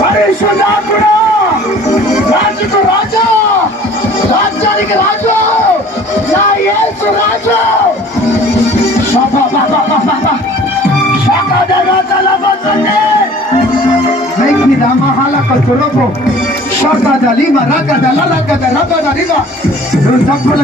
పరిశుద్ధాత్ముడా, రాజుకు రాజు, రాజ్యానికి రాజు, నా యేసు రాజు.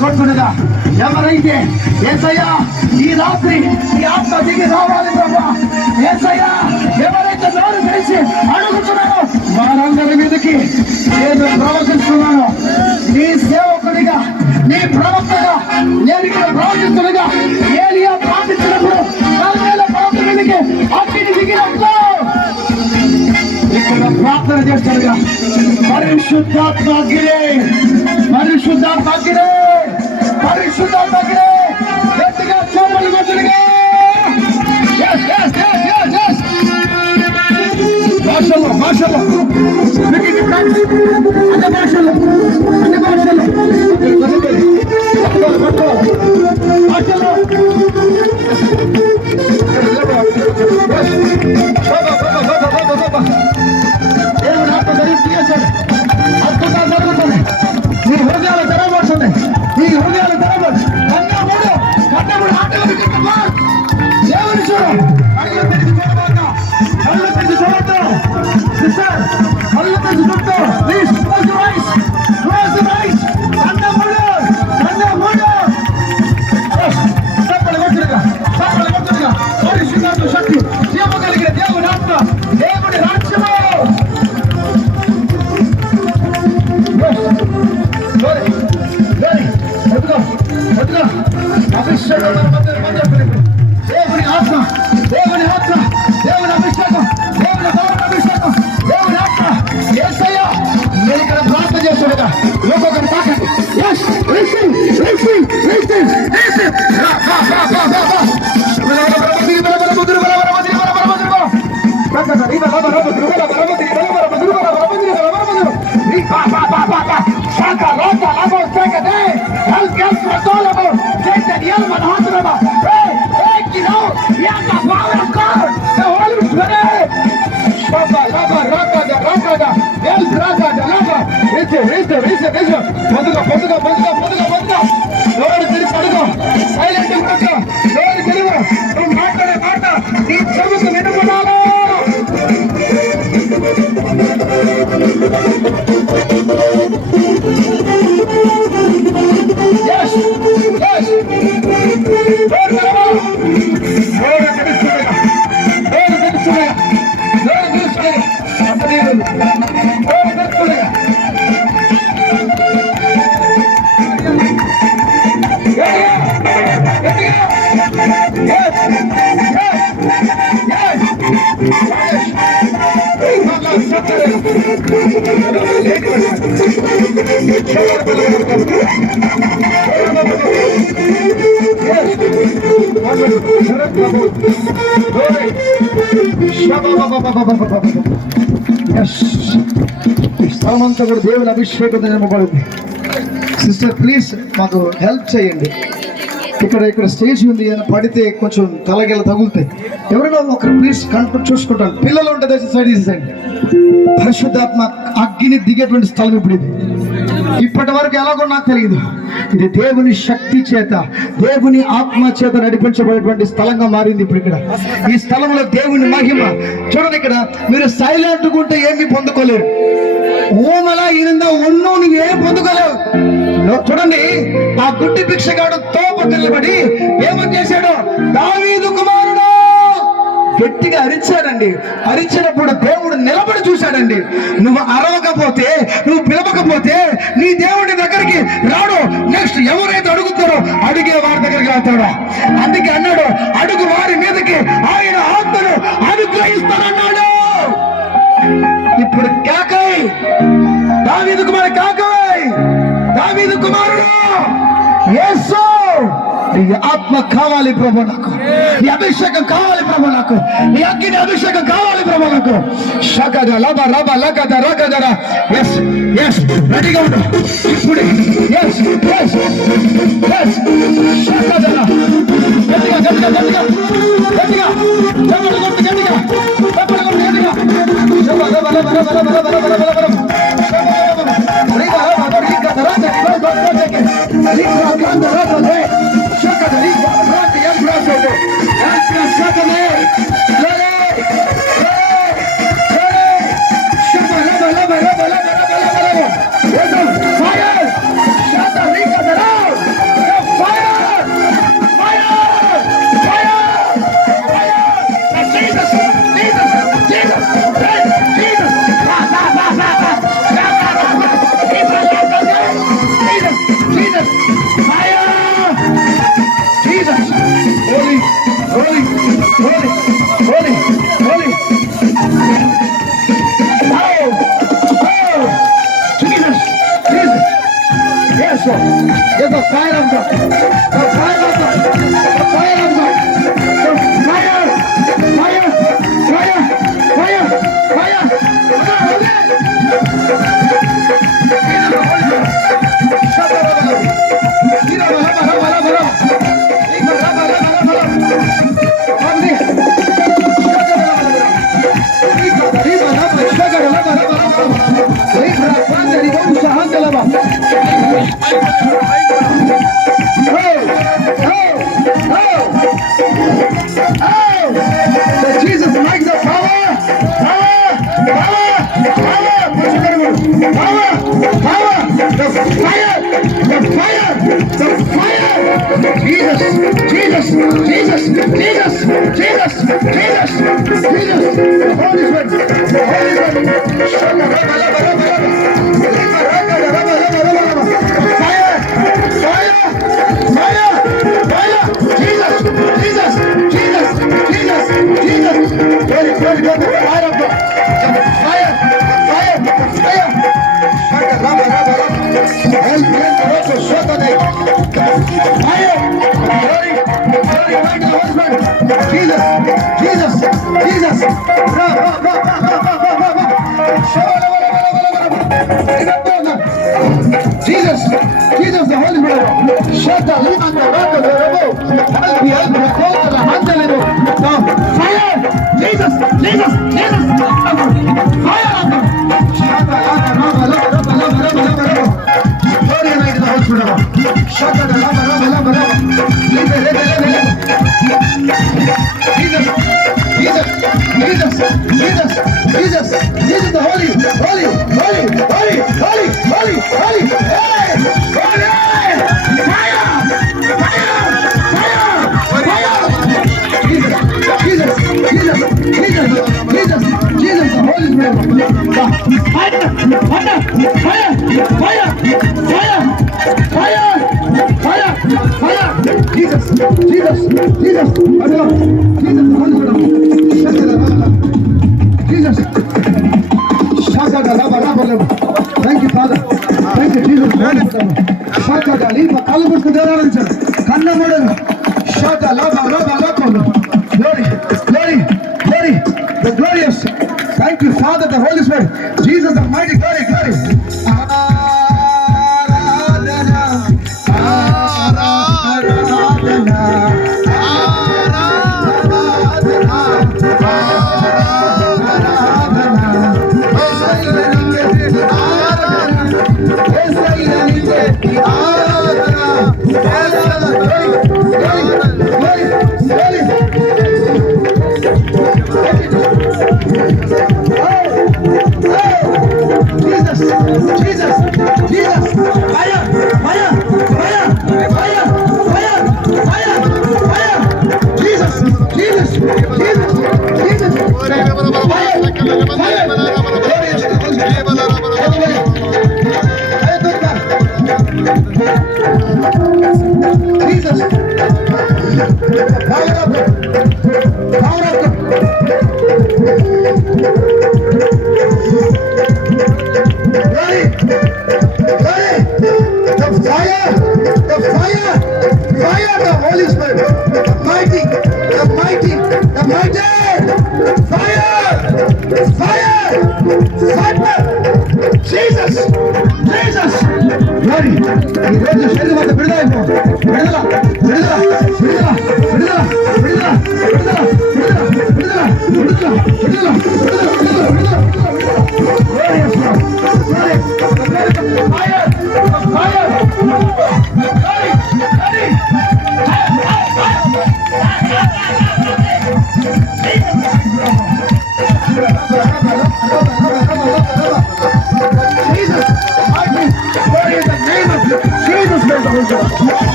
కొట్టుకునేదా ఎవరైతే యేసయ్యా ఈ రాత్రి ఈ ఆత్మ దిగి రావాలి ప్రభా, యేసయ్యా ఎవరైతే నోరు తెరిచి అడుగుతున్నారో వారందరి మీదకి నేను ప్రవచిస్తున్నాను. నీ సేవకుడిగా, నీ ప్రవక్తగా నేను ఇక్కడ ప్రవచిస్తున్నగా ఏలియా ప్రార్థించినప్పుడు 40 ప్రవక్త మీదకి అగ్ని దిగినట్లు ఇక్కడ ప్రార్థన చేస్తాడుగా. పరిశుద్ధాత్మ అగ్ని, పరిశుద్ధాత్మ అగ్ని, పరిశుద్ధాత్మ అగ్ని, గట్టిగా చోమలు గట్టిగా భాషలో భాషలో అన్ని భాషలు అన్ని భాషలు భాషలో దేవుని ఆత్మ ధరించేశాడు. అద్భుతాలు జరుగుతుంది. నీ హృదయాలు తెరవబడుతుంది. నీ హృదయాలు తెరవబడు. కన్నముడు ఆటలు దేవుని చూడు. కళ్ళు తెరిచి చూడబాక, కళ్ళు తెరిచి చూడద్దు సిస్టర్, కళ్ళు తెరిచి చూడద్దు. Please close your eyes, close your eyes. కన్నముడు సప్పలు కొట్టుగా, సప్పలు కొట్టుగా. పరిశుద్ధాత్మ శక్తి, జీవ కలిగిన దేవుని ఆత్మ, దేవుని రాజ్యము. దేవుని ఆత్మ, దేవుని ఆత్మ, దేవుని అభిషేకం, దేవుని అభిషేకం, దేవుని ఆత్మ. యేసయ్య నేను ఇక్కడ ప్రార్థన చేస్తుండగా ఒక్కొక్కరు తాకండి. సైలెంట్ మాట్లాడే మాట నీ చెవుకు వినపడాలి. స్థలమంతా కూడా దేవుని అభిషేకం నింపబడింది. సిస్టర్ ప్లీజ్ మాకు హెల్ప్ చేయండి. ఇక్కడ స్టేజ్ ఉంది, అని పడితే కొంచెం తలగెల తగులుతాయి. ఎవరైనా ఒకరు ప్లీజ్ కంట్రోల్ చూసుకుంటాను. పిల్లలు ఉంటే దయచేసి సైడ్ తీసేయండి. పరిశుద్ధాత్మ అగ్ని దిగేటువంటి స్థలం ఇప్పుడు ఇది. ఇప్పటి వరకు ఎలాగో నాకు తెలియదు. ఇది దేవుని శక్తి చేత, దేవుని ఆత్మ చేత నడిపించబడేటువంటి స్థలంగా మారింది ఇప్పుడు ఇక్కడ. ఈ స్థలంలో దేవుని మహిమ చూడండి. ఇక్కడ మీరు సైలెంట్ ఉంటే ఏమి పొందుకోలేరు. ఓమలా ఇరిందా ఉన్ను నువ్వేం పొందుకోలేవు. చూడండి, ఆ గుడ్డి భిక్షగాడు తోప కల్లబడి ఏమని చేశాడు? దావీదు కుమారుడు గట్టిగా అరిచాడండి. అరిచినప్పుడు దేవుడు నిలబడి చూశాడండి. నువ్వు అరవకపోతే, నువ్వు పిలవకపోతే నీ దేవుడి దగ్గరికి రాడు. నెక్స్ట్ ఎవరైతే అడుగుతారో అడిగే వారి దగ్గరికి వెళ్తాడు. అందుకే అన్నాడు, అడుగు వారి మీదకి ఆయన ఆత్మను అనుగ్రహిస్తానన్నాడు. ఇప్పుడు కాకై దావీదు కుమారుడు, కాకై దావీదు కుమారుడు యేసు. నీ ఆత్మ కావాలి ప్రభు నాకు, నీ అభిషేకం కావాలి ప్రభు నాకు, నీ అగ్ని అభిషేకం కావాలి ప్రభు నాకు. షగద లబ రబ లగద రగదర. ఎస్ ఎస్ రెడీగా ఉండు ఇప్పుడు. Yes yes Fire! Jesus! Holy, holy, holy, holy, holy. Oh! Oh! Jesus! Jesus! Yes, Lord. Get the fire of God. The fire of God. The fire of God. The fire! Fire! Fire! Fire! Fire! Jesus, make the power! Power! Power! Power! Power! Power! The fire! The fire! The fire! Jesus! Jesus! Jesus! Jesus! Jesus! Jesus! Jesus! The Holy Spirit! The Holy Spirit! Fire! Fire! Fire! Fire! Jesus! Jesus! Jesus! Jesus! Jesus! Very, very good. The fire of God. The fire! The fire! The fire! Fire! Glory! Glory! Thank you, husband! Jesus! Jesus! Jesus! Jesus! Jesus, the Holy Spirit! Shut up! Leave on the rock of the rubble! Help me, help me! Hold the hand a little! Now, fire! Jesus! Jesus! Jesus! Fire! Shut up! Glory to the Holy Spirit! Shut up! Leave it! Jesus! Jesus! Jesus! Jesus! Jesus! Jesus, the Holy! Holy! Holy! Holy! Holy! Holy! Holy! Hey! Holy! Fire! Fire! Fire! Fire! Jesus! Jesus! Jesus! Jesus! Jesus! Jesus, the Holy Spirit! Fire! Fire! Fire! Fire! Fire! Fire! Fire! Fire! Jesus! Jesus! Jesus! Jesus, the Holy Spirit! Jesus! Thank you, Father. Thank you, Jesus. Shaka Lipa Kalabuska Daraja, Kanamada, Shaka Lava Lava Lava. Glory, glory, glory, the glorious. Thank you, Father, the Holy Spirit. Jesus, the mighty glory, glory.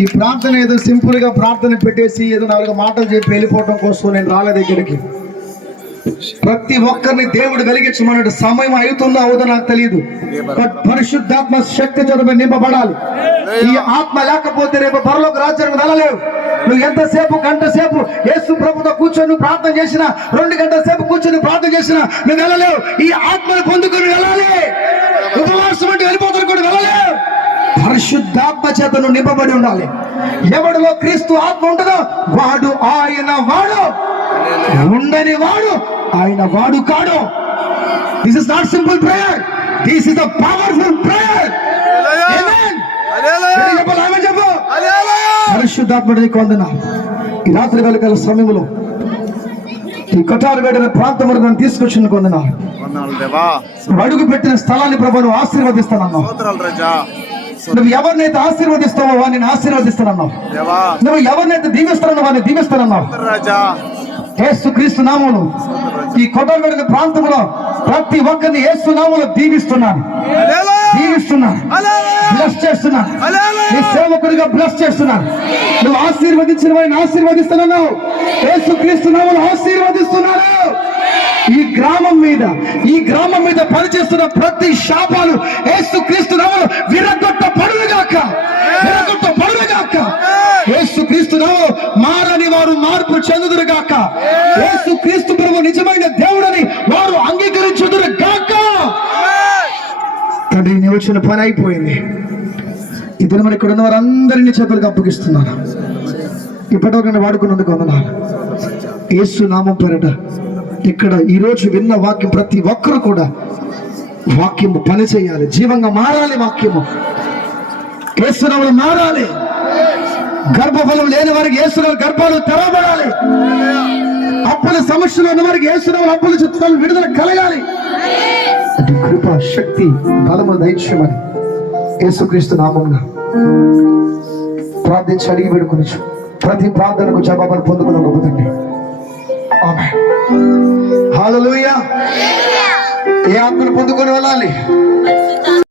ఈ ప్రార్థన ఏదో సింపుల్ గా ప్రార్థన పెట్టేసి ఏదో 4 మాటలు చెప్పి వెళ్ళిపోవటం కోసం నేను రాలేదు ఇక్కడికి. ప్రతి ఒక్కరిని దేవుడు వెలిగించమన్నాడు. సమయం అవుతుందో అవుదో నాకు తెలియదు, బట్ పరిశుద్ధాత్మ శక్తి చదువు నింపబడాలి. ఈ ఆత్మ లేకపోతే రేపు పరలోక రాజ్యానికి వెళ్ళలేవు. నువ్వు ఎంతసేపు గంట సేపు యేసు ప్రభుతో కూర్చొని ప్రార్థన చేసినా, 2 గంటల సేపు కూర్చొని ప్రార్థన చేసినా నువ్వు వెళ్ళలేవు. ఈ ఆత్మను పొందుకొని వెళ్ళాలి. ఉపవాసం అంటే వెళ్ళిపోతారు కూడా వెళ్ళలేవు. పరిశుద్ధాత్మ చేత నువ్వు నింపబడి ఉండాలి. ఎవడిలో క్రీస్తు ఆత్మ ఉంటుందో వాడు ఆయన వాడు, ఉండని వాడు ఆయన వాడు కాడు. This is not simple prayer, this is the powerful prayer. చెప్పు. పరిశుద్ధాత్ముడి కొందనాలు. ఈ రాత్రి వెలుగల సమయంలో ఈ కటారు వేడిన ప్రాంతంలో నన్ను తీసుకొచ్చిన కొందనాలు. అడుగు పెట్టిన స్థలాన్ని ప్రభు నువ్వు ఆశీర్వదిస్తానన్నావు. నువ్వు ఎవరినైతే ఆశీర్వదిస్తావో వాడిని ఆశీర్వదిస్తానన్నావు. నువ్వు ఎవరినైతే దీవిస్తానో వాడిని దీవిస్తానన్నావు. యేసుక్రీస్తు నామములో ఈ కొట్టబడిన ప్రాంతంలో ప్రతి ఒక్కరిని యేసు నామములో దీవిస్తున్నాను. బ్లెస్ చేస్తున్నాను. నీ సేవకుడిగా బ్లెస్ చేస్తున్నాను. నువ్వు ఆశీర్వదించిన వాడిని ఆశీర్వదిస్తున్నావు. యేసుక్రీస్తు నామములో ఆశీర్వదిస్తున్నాను. ఈ గ్రామం మీద పనిచేస్తున్న ప్రతి శాపాలు యేసుక్రీస్తు నామములో విరగొట్టబడునుగాక. యేసుక్రీస్తు నామములో మారని వారు మార్పు చెందుదురుగాక. యేసుక్రీస్తు ప్రభువు నిజమైన దేవుడని వారు అంగీకరించుదురుగాక. తండ్రి, నీ వచ్చిన పని అయిపోయింది. ఇద్దరు మరి ఇక్కడ ఉన్న వారందరినీ చేతులకు అప్పగిస్తున్నాను. ఇప్పటివరకు వాడుకున్నందుకు వందనాలు. యేసు నామం పేరట ఇక్కడ ఈరోజు విన్న వాక్యం ప్రతి ఒక్కరు కూడా వాక్యము పని చేయాలి, జీవంగా మారాలి. వాక్యము యేసునామములో మారాలి. గర్భఫలం లేని వారికి యేసునామములో గర్భాలు తెరవబడాలి. అప్పుల సమస్యలు ఉన్న వారికి యేసునామములో అప్పుల చిత్తాలు విడుదల కలగాలి. అటు కృప, శక్తి, బలము దైత్యమని యేసుక్రీస్తు నామమున ప్రార్థించి అడిగి వేడుకొనొచ్చు. ప్రతి ప్రార్థనకు జవాబును పొందుకున్న గొప్ప తండ్రి. ఆమేన్. హల్లెలూయా. ఏ ఆత్మను పొందుకొని వెళ్ళాలి?